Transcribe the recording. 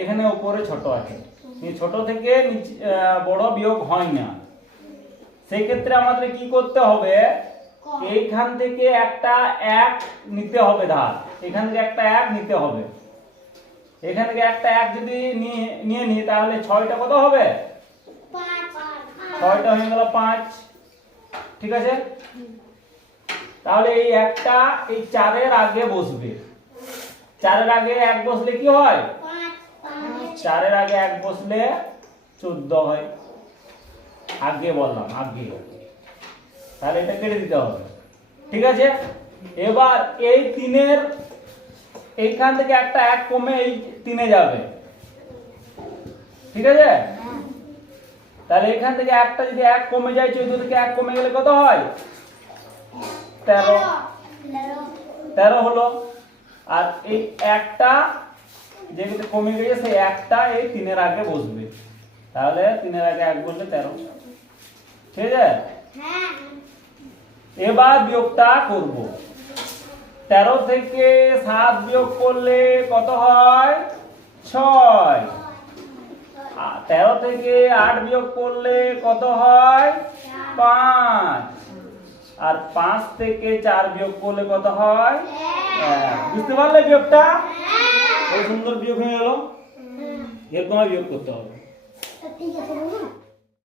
এখানে উপরে ছোট আছে, ছোট থেকে বড় বিয়োগ হয় না। সেই ক্ষেত্রে আমাদের কি করতে হবে, এইখান থেকে একটা 1 নিতে হবে ধার, এখান থেকে একটা 1 নিতে হবে। এখান থেকে একটা 1 যদি নিয়ে নিই তাহলে 6টা কত হবে, 6টা হয়ে গেল 5। ঠিক আছে, তাহলে এই একটা এই 4 এর আগে বসবে। 4 এর আগে 1 বসলে কি হয়, 4 এর আগে 1 বসলে 14 হয়। আগে বললাম আগে, তাহলে এটা কেটে দিতে হবে। ঠিক আছে, এবার এই 3 এর এইখান থেকে একটা 1 কমে এই 3 এ যাবে। ঠিক আছে, তাহলে এখান থেকে একটা যদি 1 কমে যায়, 14 থেকে 1 কমে গেলে কত হয়, 13 হলো। আর এই একটা যেটা কমে গেছে সেই একটা এই 3 এর আগে বসবে, তাহলে 3 এর আগে 1 বসলে 13। ঠিক আছে, এবার বিয়োগটা করব। 13 থেকে 7 বিয়োগ করলে কত হয়, 6। 13 থেকে 8 বিয়োগ করলে কত হয়, 5। আর 5 থেকে 4 বিয়োগ করলে কত হয়, 1। বুঝতে পারলে বিয়োগটা কত সুন্দর বিয়োগ হয়ে গেল। এরকম বিয়োগ করতে হবে।